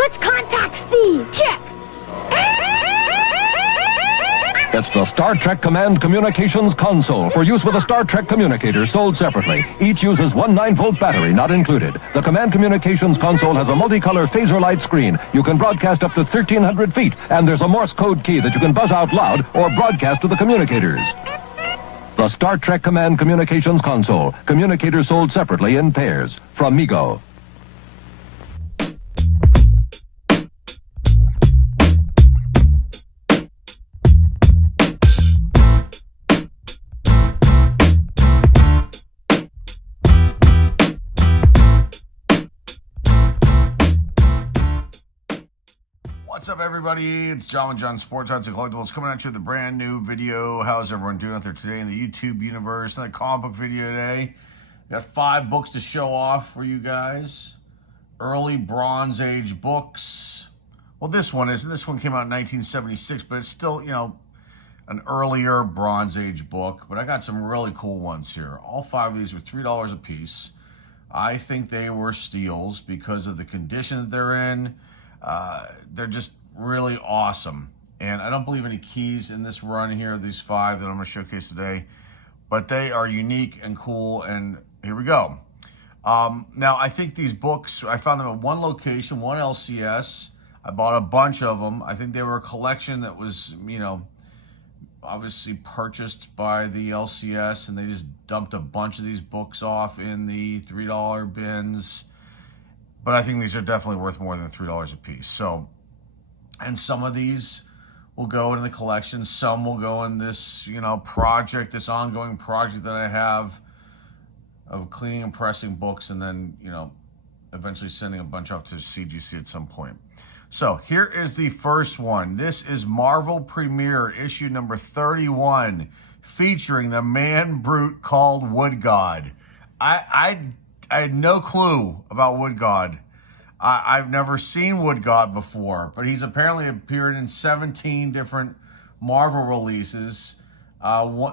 Let's contact Steve. Check. It's the Star Trek Command Communications Console for use with a Star Trek communicator sold separately. Each uses one 9-volt battery, not included. The Command Communications Console has a multicolor phaser light screen. You can broadcast up to 1,300 feet, and there's a Morse code key that you can buzz out loud or broadcast to the communicators. The Star Trek Command Communications Console. Communicators sold separately in pairs. From Mego. What's up, everybody? It's John with John Sports Arts and Collectibles coming at you with a brand new video. How's everyone doing out there today in the YouTube universe? Another comic book video today. Got 5 books to show off for you guys. Early Bronze Age books. Well, this one isn't. This one came out in 1976, but it's still, you know, an earlier Bronze Age book. But I got some really cool ones here. All 5 of these were $3 a piece. I think they were steals because of the condition that they're in. They're just really awesome. And I don't believe any keys in this run here, these 5 that I'm going to showcase today. But they are unique and cool, and here we go. Now, I think these books, I found them at one location, one LCS. I bought a bunch of them. I think they were a collection that was, you know, obviously purchased by the LCS, and they just dumped a bunch of these books off in the $3 bins. But I think these are definitely worth more than $3 a piece. So, and some of these will go into the collection. Some will go in this, you know, project, this ongoing project that I have of cleaning and pressing books, and then, you know, eventually sending a bunch off to CGC at some point. So here is the first one. This is Marvel Premiere issue number 31, featuring the man brute called Wood God. I had no clue about Wood God. I've never seen Wood God before, but he's apparently appeared in 17 different Marvel releases.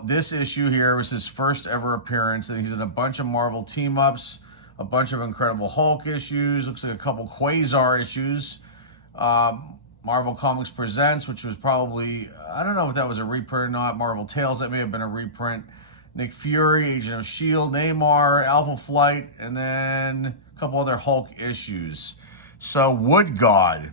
This issue here was his first ever appearance, and he's in a bunch of Marvel team-ups, a bunch of Incredible Hulk issues, looks like a couple Quasar issues. Marvel Comics Presents, which was probably, I don't know if that was a reprint or not. Marvel Tales, that may have been a reprint. Nick Fury, Agent of S.H.I.E.L.D., Namor, Alpha Flight, and then a couple other Hulk issues. So, Wood God.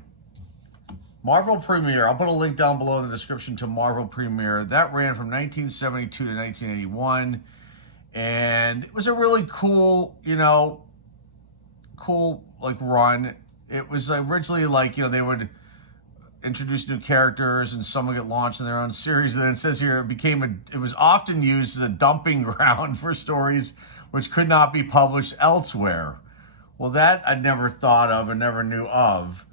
Marvel Premiere. I'll put a link down below in the description to Marvel Premiere. That ran from 1972 to 1981. And it was a really cool, you know, like run. It was originally like, you know, they would introduce new characters and some would get launched in their own series. And then it says here it was often used as a dumping ground for stories which could not be published elsewhere. Well, that I'd never thought of and never knew of.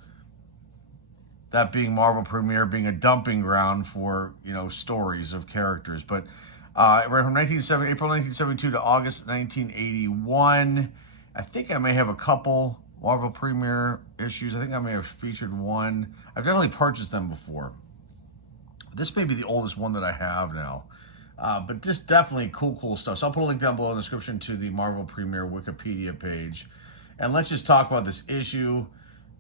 That being Marvel Premiere being a dumping ground for, you know, stories of characters. But it ran from April 1972 to August 1981. I think I may have a couple Marvel Premiere issues. I think I may have featured one. I've definitely purchased them before. This may be the oldest one that I have now. But just definitely cool stuff. So I'll put a link down below in the description to the Marvel Premiere Wikipedia page. And let's just talk about this issue.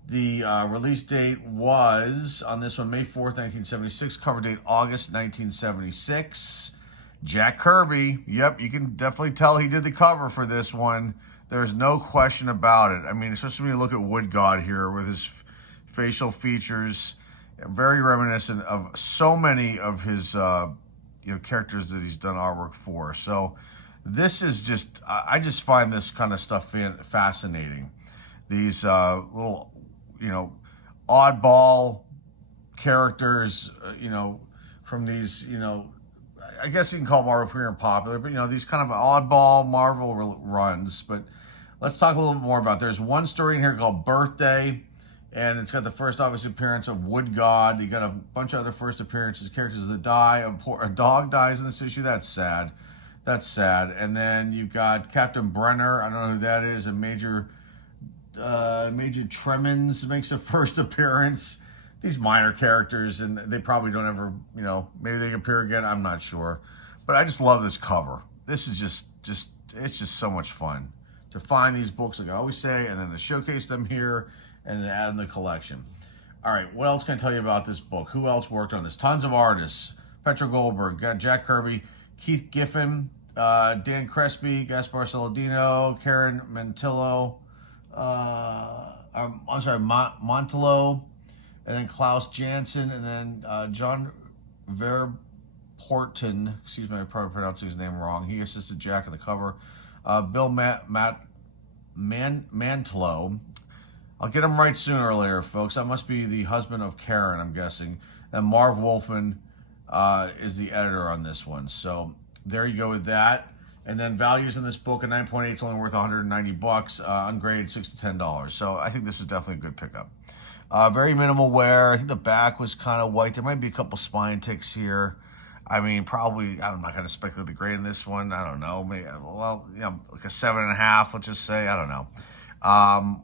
The release date was, on this one, May 4th, 1976. Cover date, August 1976. Jack Kirby. Yep, you can definitely tell he did the cover for this one. There's no question about it. I mean, especially when you look at Wood God here with his facial features, very reminiscent of so many of his you know, characters that he's done artwork for. So this is just, I just find this kind of stuff fascinating. These little, you know, oddball characters, you know, from these, you know, I guess you can call Marvel Premiere popular, but, you know, these kind of oddball Marvel runs. But let's talk a little bit more about it. There's one story in here called Birthday, and it's got the first obvious appearance of Wood God. You got a bunch of other first appearances, characters that die. A dog dies in this issue. That's sad. That's sad. And then you've got Captain Brenner. I don't know who that is. And Major Tremens makes a first appearance. These minor characters, and they probably don't ever, you know, maybe they appear again. I'm not sure. But I just love this cover. This is just it's just so much fun to find these books, like I always say, and then to showcase them here and then add in the collection. All right, what else can I tell you about this book? Who else worked on this? Tons of artists. Petra Goldberg, got Jack Kirby, Keith Giffen, Dan Crespi, Gaspar Saladino, Karen Montillo, Montello, and then Klaus Jansen, and then John Verporten. Excuse me, I'm probably pronouncing his name wrong. He assisted Jack on the cover. Bill Mantlo. I'll get him right sooner or later, folks. That must be the husband of Karen, I'm guessing. And Marv Wolfman is the editor on this one. So there you go with that. And then values in this book, a 9.8 is only worth $190, ungraded $6 to $10. So I think this was definitely a good pickup. Very minimal wear. I think the back was kind of white. There might be a couple spine ticks here. I mean, probably, I'm not going to speculate the grade in this one. I don't know. Maybe, well, you know, like a 7.5, let's just say. I don't know.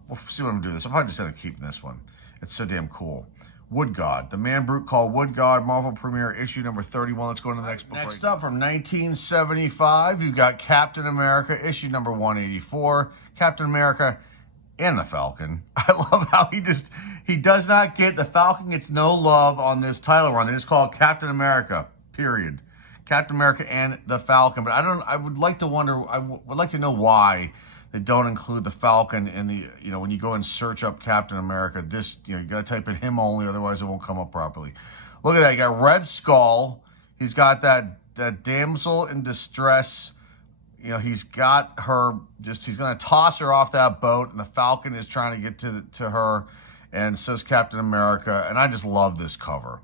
We'll see what I'm doing this. I'm probably just end up keeping this one. It's so damn cool. Wood God. The Man Brute called Wood God. Marvel Premiere issue number 31. Let's go into the next book. Next up, from 1975, you've got Captain America, issue number 184. Captain America and the Falcon. I love how he does not get, the Falcon gets no love on this title run. They just call it Captain America, period. Captain America and the Falcon. But I would like to wonder, I would like to know why they don't include the Falcon in the, you know, when you go and search up Captain America, this, you know, you got to type in him only, otherwise it won't come up properly. Look at that. You got Red Skull. He's got that damsel in distress. You know, he's got her, he's going to toss her off that boat, and the Falcon is trying to get to her, and so is Captain America. And I just love this cover.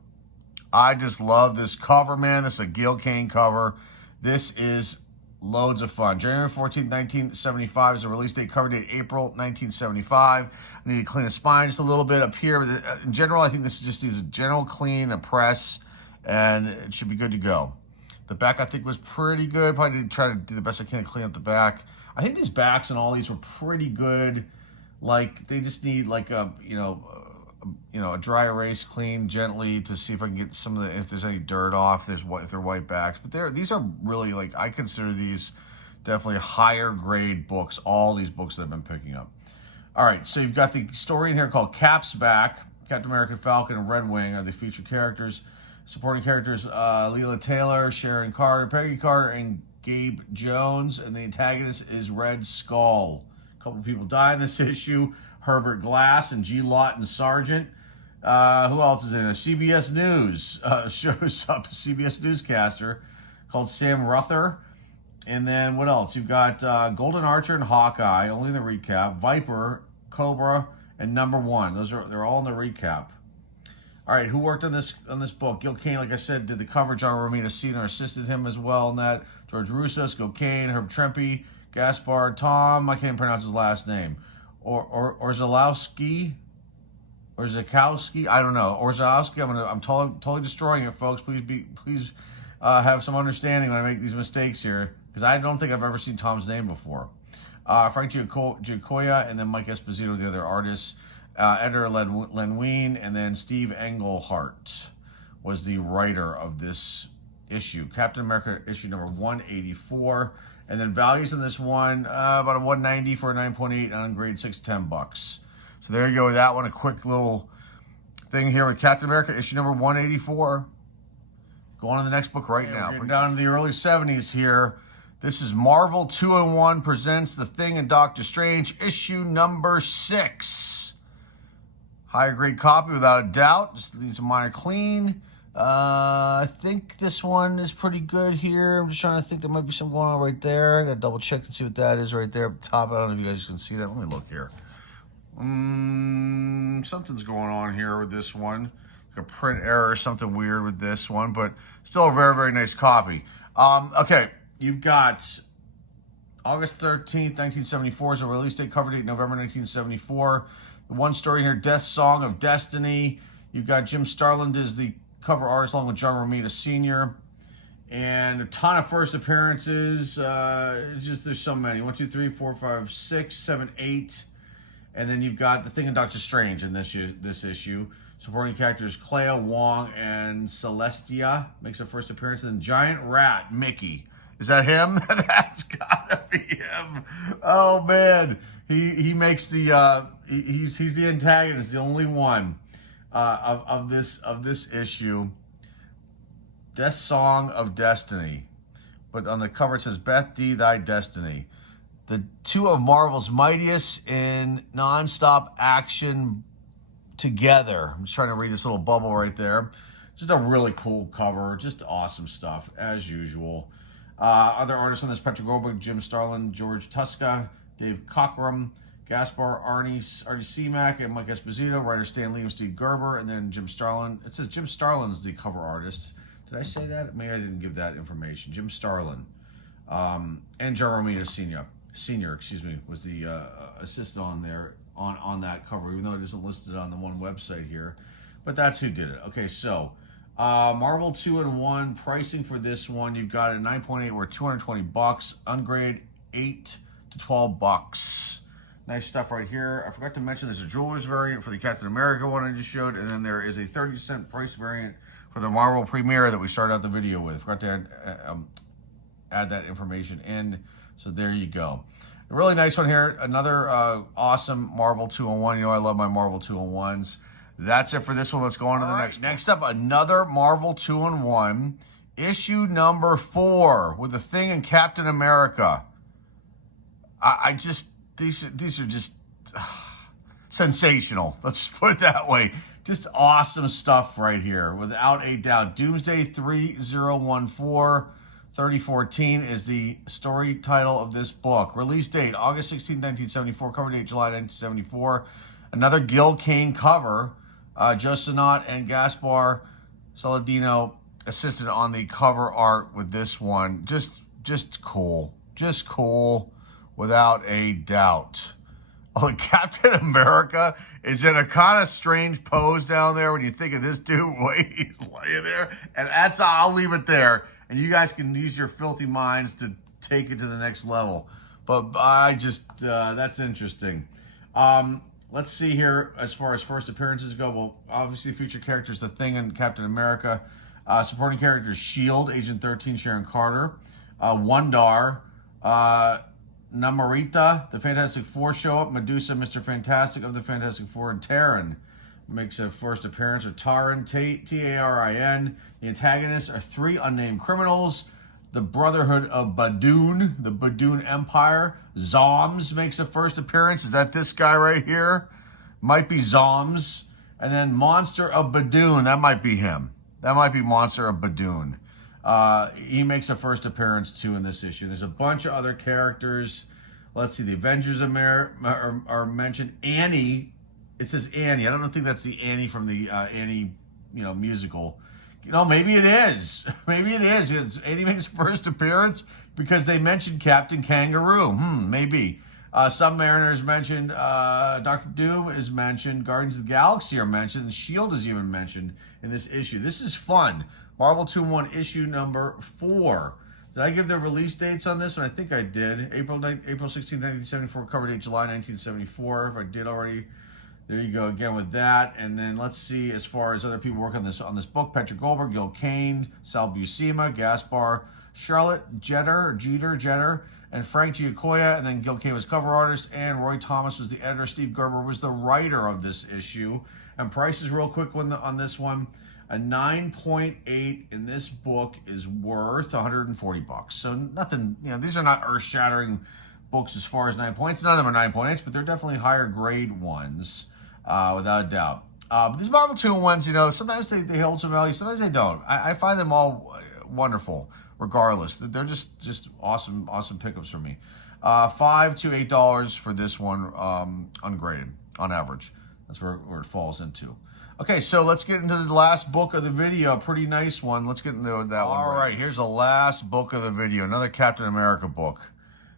I just love this cover, man. This is a Gil Kane cover. This is loads of fun. January 14th, 1975 is the release date. Cover date, April 1975. I need to clean the spine just a little bit up here. But in general, I think this just needs a general clean, a press, and it should be good to go. The back, I think, was pretty good. Probably did try to do the best I can to clean up the back. I think these backs and all these were pretty good. Like, they just need, like, a dry erase, clean gently to see if I can get some of the, if there's any dirt off, if they're white backs. But these are really, like, I consider these definitely higher grade books, all these books that I've been picking up. All right, so you've got the story in here called Cap's Back. Captain America, Falcon, and Red Wing are the featured characters. Supporting characters, Leela Taylor, Sharon Carter, Peggy Carter, and Gabe Jones. And the antagonist is Red Skull. A couple people die in this issue. Herbert Glass and G. Lawton Sargent. Who else is in it? CBS News shows up, a CBS newscaster called Sam Ruther. And then what else? You've got Golden Archer and Hawkeye, only in the recap. Viper, Cobra, and Number One. They're all in the recap. All right, who worked on this book? Gil Kane, like I said, did the cover. John Romita Sr. assisted him as well in that. George Russos, Gil Kane, Herb Trempe, Gaspar Tom, I can't pronounce his last name. Orzalowski, I don't know. Orzalowski, I'm totally destroying it, folks. Please have some understanding when I make these mistakes here, because I don't think I've ever seen Tom's name before. Frank Giacoya, and then Mike Esposito, the other artists. Editor Len Wein, and then Steve Englehart was the writer of this issue. Captain America issue number 184. And then values in this one, about a 190 for a 9.8 on grade $6 to $10. So there you go with that one. A quick little thing here with Captain America issue number 184. Go on to the next book right now. We're down in the early 70s here. This is Marvel 2-in-1 presents The Thing and Doctor Strange issue number 6. Higher grade copy without a doubt. Just needs a minor clean. I think this one is pretty good here. I'm just trying to think, there might be something going on right there. I gotta double check and see what that is right there up top. I don't know if you guys can see that. Let me look here. Something's going on here with this one. Like a print error or something weird with this one, but still a very, very nice copy. Okay, you've got August 13th, 1974 is a release date. Cover date November 1974. The one story in here, Death Song of Destiny. You've got Jim Starlin as the cover artist along with John Romita Sr. And a ton of first appearances. There's so many. 1, 2, 3, 4, 5, 6, 7, 8. And then you've got The Thing and Doctor Strange in this issue. Supporting characters Clea, Wong, and Celestia makes a first appearance. And then Giant Rat, Mickey. Is that him? That's gotta be him. Oh, man. he makes the he's the antagonist, the only one of this issue. Death Song of Destiny, but on the cover it says Beth D. Thy Destiny. The two of Marvel's mightiest in non-stop action together. I'm just trying to read this little bubble right there. Just a really cool cover, just awesome stuff as usual. Other artists on this: Petra Goldberg, Jim Starlin, George Tuska, Dave Cockrum, Gaspar Arnie Seamack, and Mike Esposito. Writer Stan Lee and Steve Gerber, and then Jim Starlin. It says Jim Starlin's the cover artist. Did I say that? Maybe I didn't give that information. Jim Starlin. And Joe Romita Senior, was the assistant on there on that cover, even though it isn't listed on the one website here. But that's who did it. Okay, so Marvel 2-in-1 pricing for this one. You've got a 9.8 or $220. Ungraded $8 to $12. Nice stuff right here. I forgot to mention there's a jeweler's variant for the Captain America one I just showed, and then there is a 30-cent price variant for the Marvel Premiere that we started out the video with. Forgot to add that information in. So there you go. A really nice one here. Another awesome Marvel 2-in-1. You know I love my Marvel 2-in-1s. That's it for this one. Let's go on to the next. Next up, another Marvel 2-in-1. Issue number 4 with the Thing and Captain America. I just, these are just sensational. Let's just put it that way. Just awesome stuff right here, without a doubt. Doomsday 3014 3014 is the story title of this book. Release date, August 16, 1974. Cover date, July 1974. Another Gil Kane cover. Joe Sinat and Gaspar Saladino assisted on the cover art with this one. Just cool. Just cool, without a doubt. Oh, Captain America is in a kind of strange pose down there when you think of this dude. Wait, he's laying there. And that's, I'll leave it there. And you guys can use your filthy minds to take it to the next level. But I just, that's interesting. Let's see here as far as first appearances go. Well, obviously featured characters, The Thing and Captain America. Supporting characters, S.H.I.E.L.D., Agent 13, Sharon Carter. Wondar. Namorita, the Fantastic Four show up. Medusa, Mr. Fantastic of the Fantastic Four, and Taran makes a first appearance. Or Taran, T-A-R-I-N. The antagonists are 3 unnamed criminals. The Brotherhood of Badoon, the Badoon Empire. Zoms makes a first appearance. Is that this guy right here? Might be Zoms. And then Monster of Badoon, that might be him. That might be Monster of Badoon. He makes a first appearance too in this issue. There's a bunch of other characters. Let's see, the Avengers are mentioned. Annie, it says Annie. I don't think that's the Annie from the Annie, musical. Maybe it is. Maybe it is. Annie makes first appearance because they mentioned Captain Kangaroo. Maybe. Submariner is mentioned. Doctor Doom is mentioned. Guardians of the Galaxy are mentioned. S.H.I.E.L.D. is even mentioned in this issue. This is fun. Marvel 2-in-1 issue number 4. Did I give the release dates on this one? I think I did. April 16, 1974, cover date July 1974. If I did already, there you go again with that. And then let's see as far as other people working on this book. Petra Goldberg, Gil Kane, Sal Buscema, Gaspar, Charlotte Jeter, and Frank Giacoya. And then Gil Kane was cover artist, and Roy Thomas was the editor. Steve Gerber was the writer of this issue. And prices real quick on this one. A 9.8 in this book is worth $140. So nothing, these are not earth-shattering books as far as 9 points. None of them are 9.8s, but they're definitely higher grade ones, without a doubt. But these Marvel 2-in-1s, sometimes they hold some value, sometimes they don't. I find them all wonderful, regardless. They're just awesome pickups for me. $5 to $8 for this one, ungraded, on average. That's where it falls into. Okay, so let's get into the last book of the video. Pretty nice one. Let's get into that one. All right, here's the last book of the video. Another Captain America book.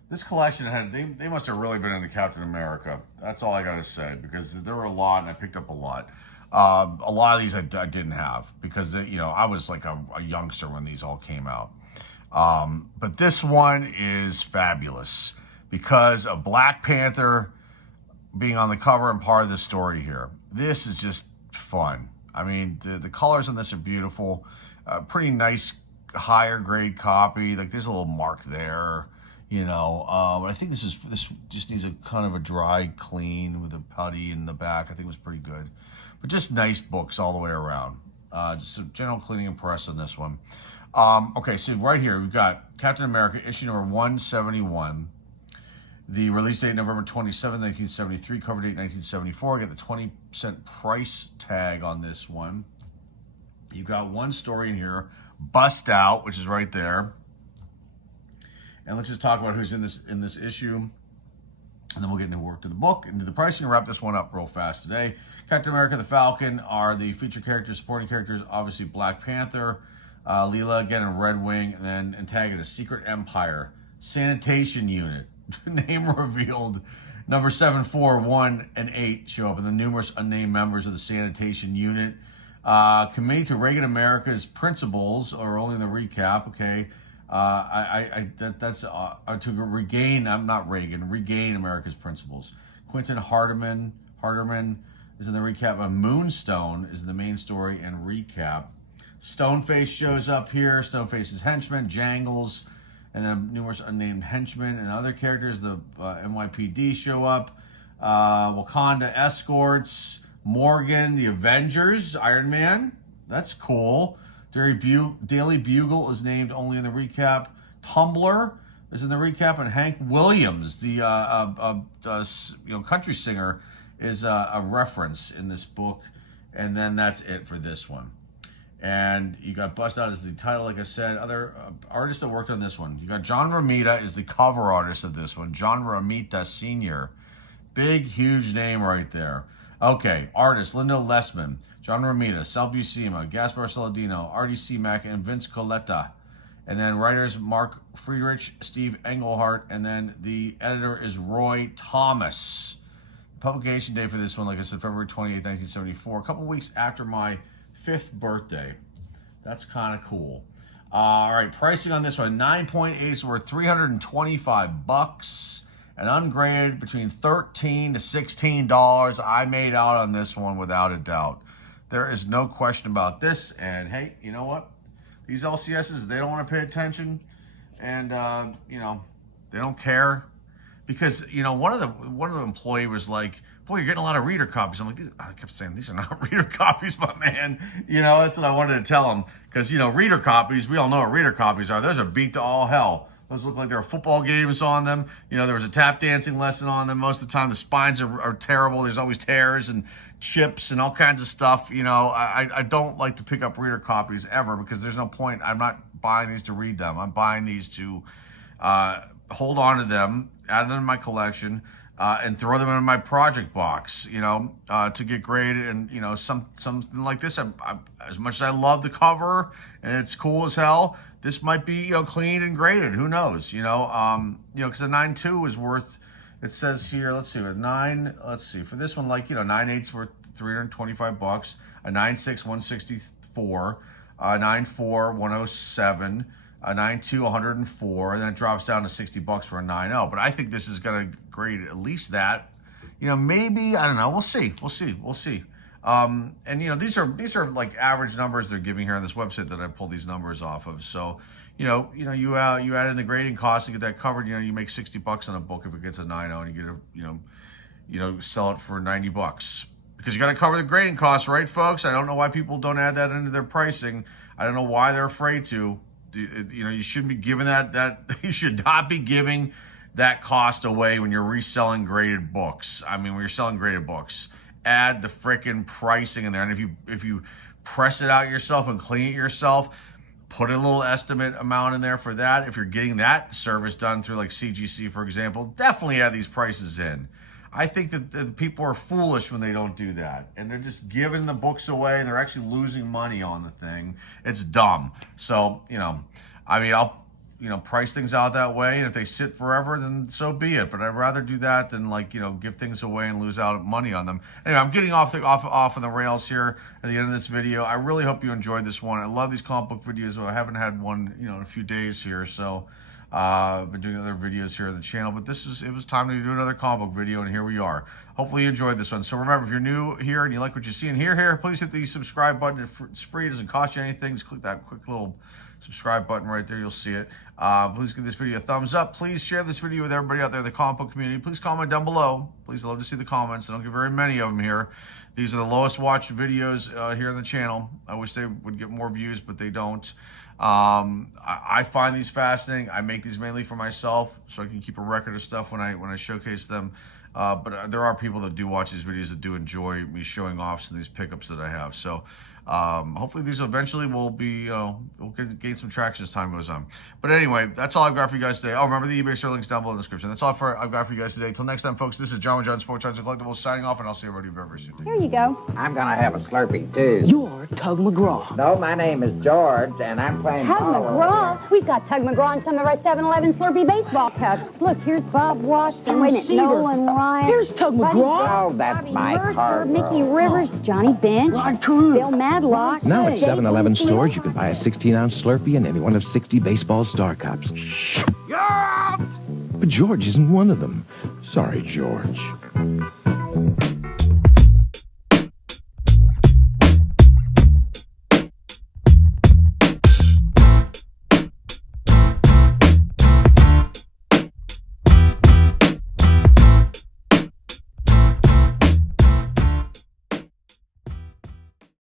This collection they must have really been into Captain America. That's all I got to say, because there were a lot, and I picked up a lot. A lot of these I didn't have because, I was like a youngster when these all came out. But this one is fabulous because of Black Panther being on the cover and part of the story here. This is just fun. I mean, the colors on this are beautiful. Pretty nice higher grade copy. Like there's a little mark there. But I think this just needs a kind of a dry clean with a putty in the back. I think it was pretty good, but just nice books all the way around. Just a general cleaning and press on this one. Okay, so right here we've got Captain America issue number 171. The release date November 27, 1973, cover date 1974. I get the 20% price tag on this one. You've got one story in here, Bust Out, which is right there. And let's just talk about who's in this issue. And then we'll get into work to the book and do the pricing and wrap this one up real fast today. Captain America, the Falcon are the featured characters, supporting characters, obviously Black Panther, Leela again, and Red Wing, and then antagonist, Secret Empire, Sanitation Unit. Name revealed. Number 7, 4, 1, and 8 show up, and the numerous unnamed members of the Sanitation Unit. Committee to Reagan America's Principles, or only in the recap, okay. That's to regain, I'm not Reagan, regain America's Principles. Quentin Hardeman is in the recap. Moonstone is the main story and recap. Stoneface shows up here. Stoneface's henchmen, Jangles, and then numerous unnamed henchmen and other characters. The NYPD show up. Wakanda escorts. Morgan, the Avengers, Iron Man. That's cool. Daily Bugle is named only in the recap. Tumblr is in the recap, and Hank Williams, the country singer, is a reference in this book. And then that's it for this one. And you got Bust Out as the title, like I said. Other artists that worked on this one. You got John Romita is the cover artist of this one. John Romita Sr. Big, huge name right there. Okay, artists, Linda Lessman, John Romita, Sal Buscema, Gaspar Saladino, Artie C. Mack, and Vince Coletta. And then writers, Mark Friedrich, Steve Englehart, and then the editor is Roy Thomas. The publication date for this one, like I said, February 28, 1974, a couple weeks after my 5th birthday. That's kind of cool. All right, pricing on this one, 9.8, so we're $325. And ungraded between $13 to $16. I made out on this one without a doubt. There is no question about this. And hey, you know what? These LCSs, they don't want to pay attention, and they don't care, because one of the employee was like, "Boy, you're getting a lot of reader copies." I'm like, I kept saying, "These are not reader copies, but man," that's what I wanted to tell him, because reader copies, we all know what reader copies are. Those are beat to all hell. Those look like there are football games on them. There was a tap dancing lesson on them. Most of the time, the spines are terrible. There's always tears and chips and all kinds of stuff. I don't like to pick up reader copies ever, because there's no point. I'm not buying these to read them. I'm buying these to hold on to them, add them to my collection, and throw them in my project box, to get graded. And, something like this, as much as I love the cover and it's cool as hell, this might be, cleaned and graded. Who knows, because the 9.2 is worth, it says here, let's see, for this one, 9.8's worth $325, a 9.6, $164, a 9.4, $107, a 9.2, $104, and then it drops down to $60 for a 9.0. But I think this is going to grade at least that. Maybe, I don't know. We'll see. And these are like average numbers they're giving here on this website that I pulled these numbers off of. So, you add in the grading cost to get that covered. You make $60 on a book if it gets a 9.0, and you get sell it for $90, because you got to cover the grading costs, right, folks? I don't know why people don't add that into their pricing. I don't know why they're afraid to. You shouldn't be giving that you should not be giving that cost away when you're reselling graded books. I mean, when you're selling graded books, add the frickin' pricing in there. And if you press it out yourself and clean it yourself, put a little estimate amount in there for that. If you're getting that service done through like CGC, for example, definitely add these prices in. I think that the people are foolish when they don't do that, and they're just giving the books away. They're actually losing money on the thing. It's dumb. So, I'll, price things out that way, and if they sit forever, then so be it. But I'd rather do that than give things away and lose out money on them. Anyway, I'm getting off on the rails here at the end of this video. I really hope you enjoyed this one. I love these comic book videos. I haven't had one, in a few days here, so I've been doing other videos here on the channel, but it was time to do another comic book video, and here we are. Hopefully you enjoyed this one. So remember, if you're new here and you like what you see and hear here, please hit the subscribe button. It's free. It doesn't cost you anything. Just click that quick little subscribe button right there. You'll see it. Please give this video a thumbs up. Please share this video with everybody out there in the comic book community. Please comment down below. Please, love to see the comments. I don't get very many of them here. These are the lowest watched videos here on the channel. I wish they would get more views, but they don't. I find these fascinating. I make these mainly for myself, so I can keep a record of stuff when I showcase them. But there are people that do watch these videos that do enjoy me showing off some of these pickups that I have. So hopefully these eventually will be, we'll gain some traction as time goes on. But anyway, that's all I've got for you guys today. Oh, remember the eBay store links down below in the description. That's all I've got for you guys today. Until next time, folks, this is John with John Sports Cards and Collectibles signing off, and I'll see everybody very soon. Here you go. I'm gonna have a Slurpee too. You're Tug McGraw. No, my name is George, and I'm playing Tug ball McGraw. over We've got Tug McGraw in some of our 7-Eleven Slurpee baseball cups. Look, here's Bob Washington. Wait a minute, Seaver. Nolan Ryan. Here's Tug Buddy McGraw. Oh, that's Bobby my Mercer, car, Mickey girl. Rivers, Johnny Bench, Rod Carew. Bill Madlock. Now at Dave 7-Eleven Winfield. stores, you can buy a 16-ounce Slurpee and any one of 60 baseball star cups. But George isn't one of them. Sorry, George.